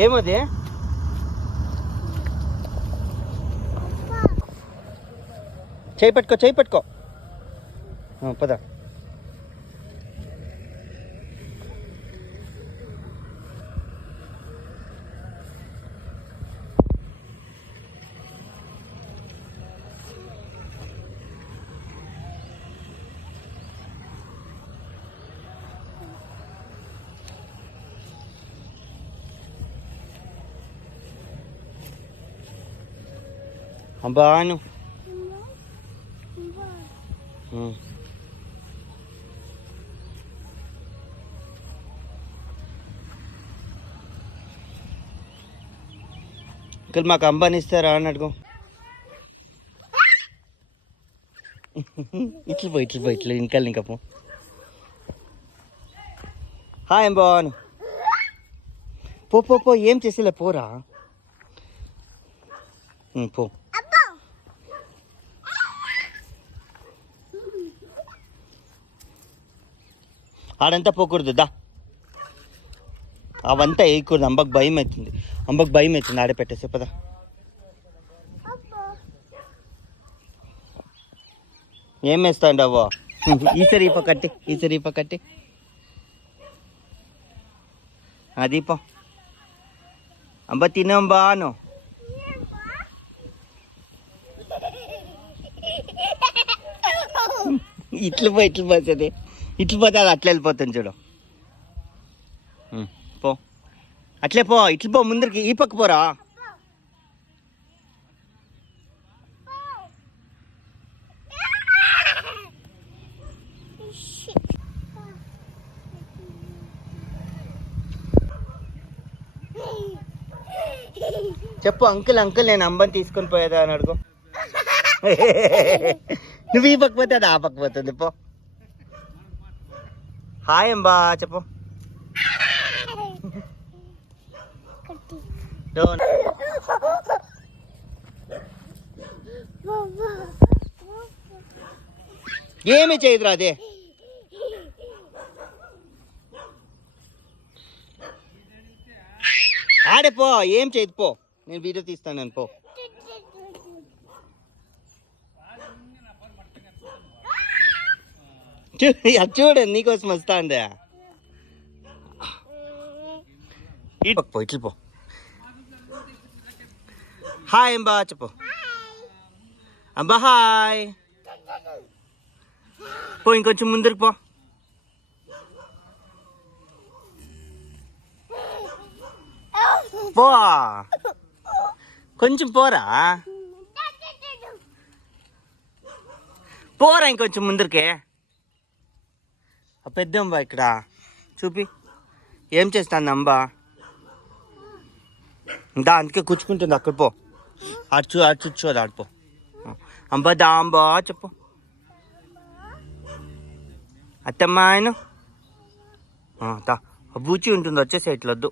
ఏమది? చేయి పట్టుకో పద. అబ్బాను ఇక్కడ మాకు అంబాని ఇస్తారా అని అడుగు. ఇట్లా ఇంకా పో. హాయ్ అంబాను. పో ఏం చేసేలే పోరా. పో. ఆడంతా పోకూడదు దా. అవంతా వేయకూడదు. అంబకు భయం అవుతుంది. ఆడే పెట్టేసే పదా. ఏం వేస్తాండి అవ్వ? ఈసరి కట్టి అది పో. అంబ తినంబాను. ఇట్లు పోతుంది. ఇట్లు పోతే అది అట్లా వెళ్ళిపోతుంది చూడు. పో అట్లే పో. ఇట్లు పో ముందరికి. ఈ పక్క పోరా. చెప్పు అంకుల్ నేను అంబని తీసుకొని పోయేదా అని అడుగు. నువ్వు ఈ పక్క పోతే అది ఆ పక్క పోతుంది. పో. హాయ్ అంబా చెప్పు. ఏమి చేయదురా అదే. ఆడే పో. ఏం చేయదు పో. నేను వీడియో తీస్తాను. పో. చూడండి నీకోసం వస్తా అందే. ఇట్లు పో. హాయ్ అంబా చెప్పు. అంబా హాయ్. పో ఇంకొంచెం ముందరికి పో. పో కొంచెం పోరా. ఇంకొంచెం ముందరికి. పెద్ద అంబా ఇక్కడ చూపి. ఏం చేస్తాను అంబా? దా అందుకే కూర్చుకుంటుంది. అక్కడ పో. చూచోదు ఆడిపో. అంబా దా అంబా చెప్పు. అత్తమ్మ ఆయన దా. బూచి ఉంటుంది వచ్చేసి ఇట్లొద్దు.